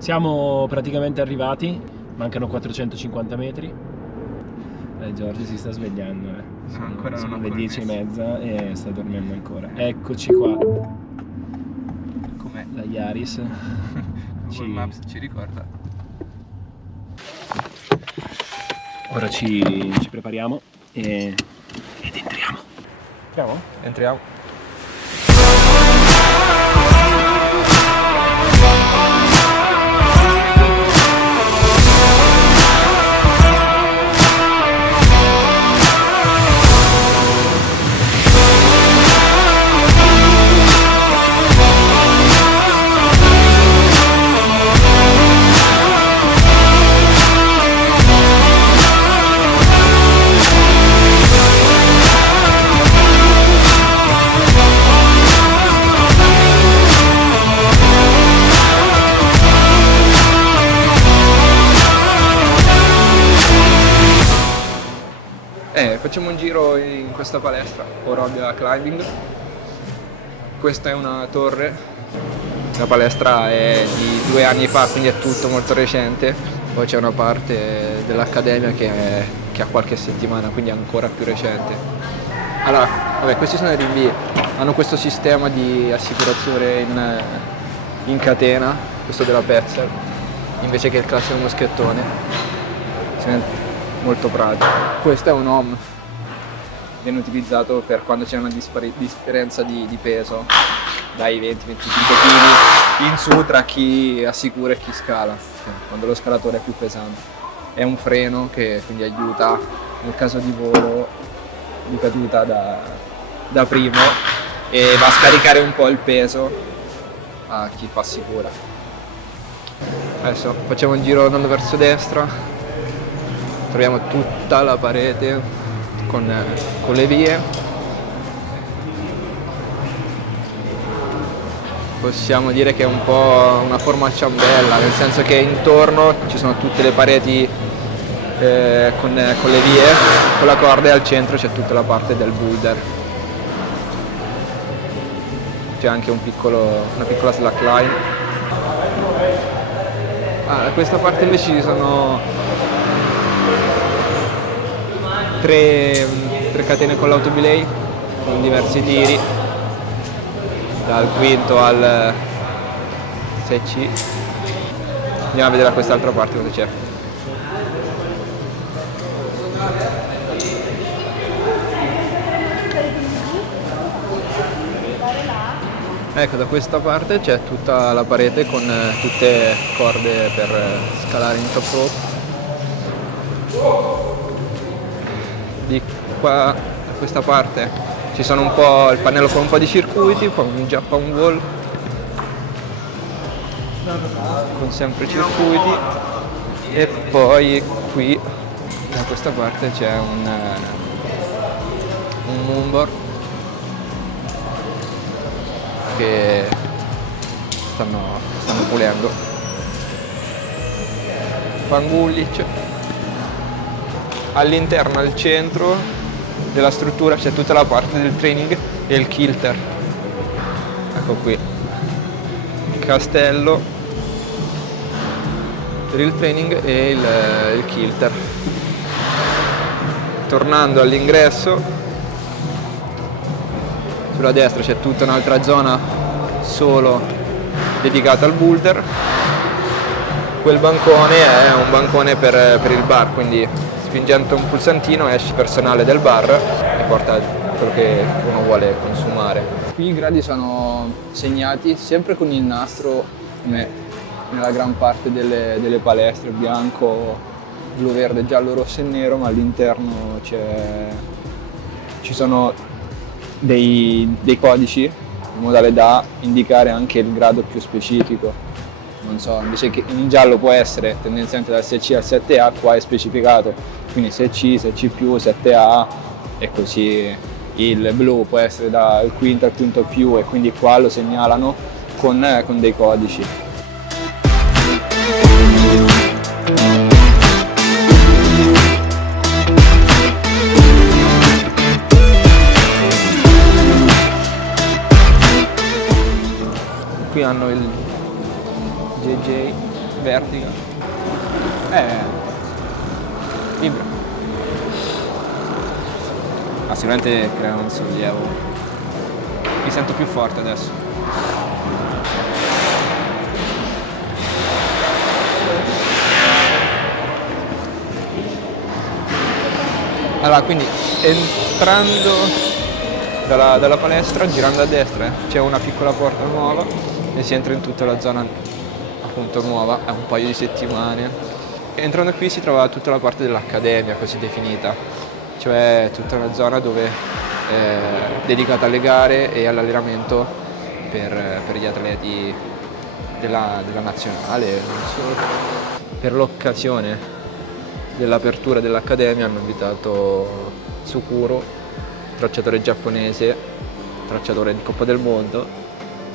Siamo praticamente arrivati, mancano 450 metri. Giorgio si sta svegliando, sono le 10:30 e sta dormendo ancora. Eccoci qua. Com'è? La Yaris. Google Maps ci ricorda. Ora ci prepariamo ed entriamo. Entriamo? Entriamo. Facciamo un giro in questa palestra, Orodia Climbing. Questa è una torre, la palestra è di 2 anni fa, quindi è tutto molto recente. Poi c'è una parte dell'accademia che ha qualche settimana, quindi è ancora più recente. Allora, vabbè, questi sono i rinvii, hanno questo sistema di assicurazione in catena, questo della Petzl, invece che il classico moschettone. Molto pratico. Questo è un OM, viene utilizzato per quando c'è una differenza di peso dai 20-25 kg in su tra chi assicura e chi scala, quando lo scalatore è più pesante. È un freno che quindi aiuta nel caso di volo, di caduta da primo, e va a scaricare un po' il peso a chi fa assicura. Adesso facciamo un giro andando verso destra. Troviamo tutta la parete con le vie. Possiamo dire che è un po' una forma a ciambella, nel senso che intorno ci sono tutte le pareti con le vie, con la corda, e al centro c'è tutta la parte del boulder. C'è anche una piccola slackline. Da questa parte invece ci sono 3 catene con l'autobelay con diversi tiri, dal quinto al 6C. Andiamo a vedere da quest'altra parte cosa c'è. Ecco, da questa parte c'è tutta la parete con tutte corde per scalare in top rope. Di qua, da questa parte, ci sono un po' il pannello con un po' di circuiti, poi un Japan Wall con sempre circuiti, e poi qui da questa parte c'è un moonboard che stanno pulendo. Pangullic. All'interno, al centro della struttura, c'è tutta la parte del training e il kilter. Ecco qui, castello per il training e il kilter. Tornando all'ingresso, sulla destra c'è tutta un'altra zona solo dedicata al boulder. Quel bancone è un bancone per il bar, quindi spingendo un pulsantino esce il personale del bar e porta quello che uno vuole consumare. Qui i gradi sono segnati sempre con il nastro, come nella gran parte delle palestre, bianco, blu, verde, giallo, rosso e nero, ma all'interno ci sono dei codici in modo tale da indicare anche il grado più specifico. Non so, invece che in giallo può essere tendenzialmente dal 6C al 7A, qua è specificato, quindi 6C, 6C+, 7A, e così il blu può essere dal quinto al quinto più, e quindi qua lo segnalano con dei codici. Qui hanno il JJ vertica. Vibra. Ma sicuramente crea un sollievo. Mi sento più forte adesso. Allora, quindi entrando dalla palestra, girando a destra, c'è una piccola porta nuova e si entra in tutta la zona appunto nuova, è un paio di settimane. E entrando qui si trova tutta la parte dell'accademia così definita, cioè tutta una zona dove dedicata alle gare e all'allenamento per gli atleti della nazionale, non solo. Per l'occasione dell'apertura dell'accademia hanno invitato Tsukuro, tracciatore giapponese, tracciatore di Coppa del Mondo,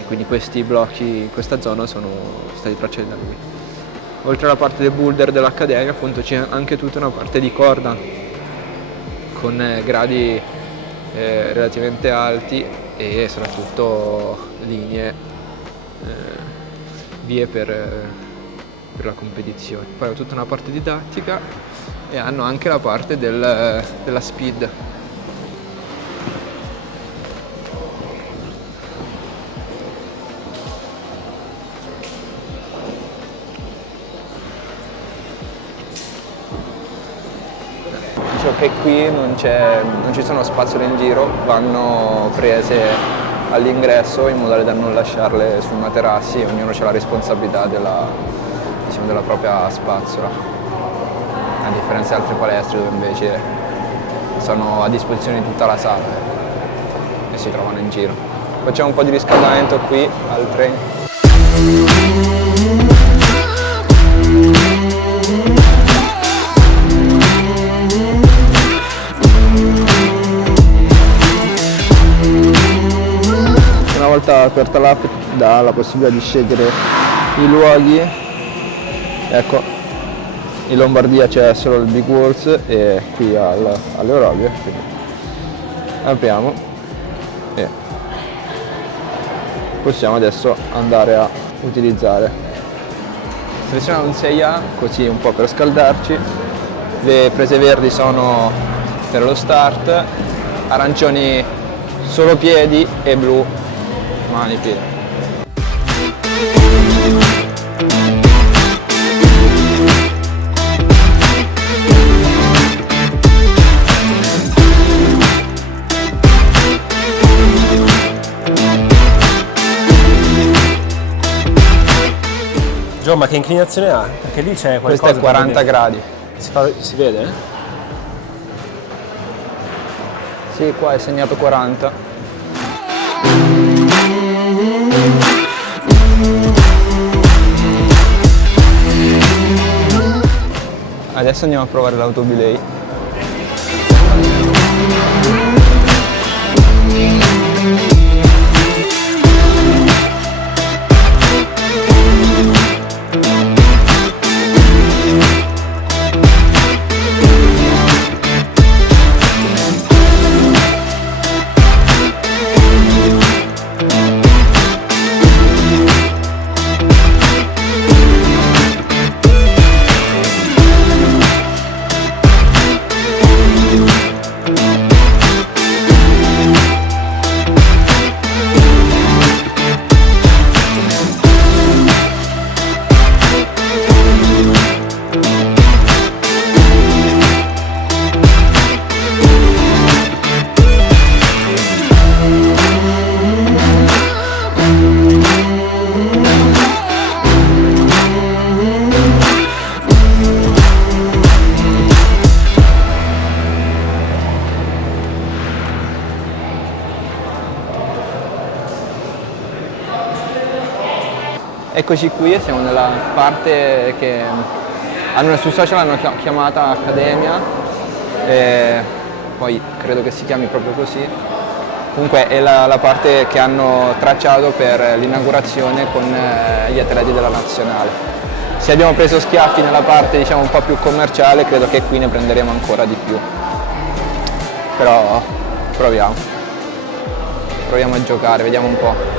e quindi questi blocchi in questa zona sono stati tracciati da lui. Oltre alla parte del boulder dell'accademia, appunto, c'è anche tutta una parte di corda con gradi relativamente alti e soprattutto linee, vie per la competizione. Poi hanno tutta una parte didattica e hanno anche la parte della speed. Dicevo che qui non ci sono spazzole in giro, vanno prese all'ingresso in modo da non lasciarle sui materassi, ognuno ha la responsabilità della propria spazzola, a differenza di altre palestre dove invece sono a disposizione di tutta la sala e si trovano in giro. Facciamo un po' di riscaldamento qui al training. Una volta aperta l'app dà la possibilità di scegliere i luoghi. Ecco, in Lombardia c'è solo il Big Walls e qui alle Orobie, quindi apriamo e possiamo adesso andare a utilizzare. Selezioniamo un 6A così un po' per scaldarci. Le prese verdi sono per lo start, arancioni solo piedi e blu mani piedi. Gio, ma che inclinazione ha? Perché lì c'è qualcosa. Questo è 40 gradi. Si vede? Sì, qua è segnato 40. Adesso andiamo a provare l'autobelay. Eccoci qui, siamo nella parte che sui social hanno chiamata Accademia, poi credo che si chiami proprio così. Comunque è la parte che hanno tracciato per l'inaugurazione con gli atleti della nazionale. Se abbiamo preso schiaffi nella parte, diciamo, un po' più commerciale, credo che qui ne prenderemo ancora di più. Però proviamo a giocare, vediamo un po'.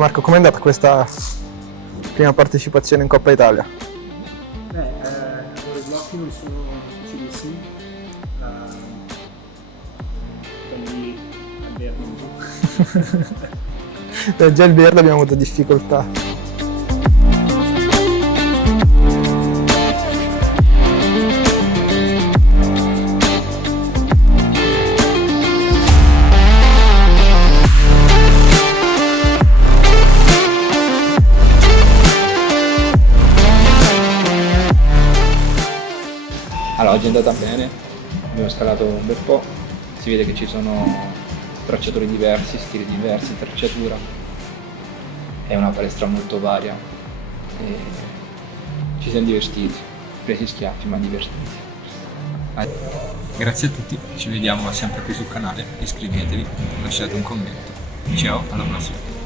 Marco, com'è andata questa prima partecipazione in Coppa Italia? I blocchi non sono difficilissimi, quelli al verde in giù. Già il verde abbiamo avuto difficoltà. Allora, oggi è andata bene, abbiamo scalato un bel po', si vede che ci sono tracciatori diversi, stili diversi, tracciatura, è una palestra molto varia e ci siamo divertiti, presi schiaffi ma divertiti. Grazie a tutti, ci vediamo sempre qui sul canale, iscrivetevi, lasciate un commento. Ciao, alla prossima!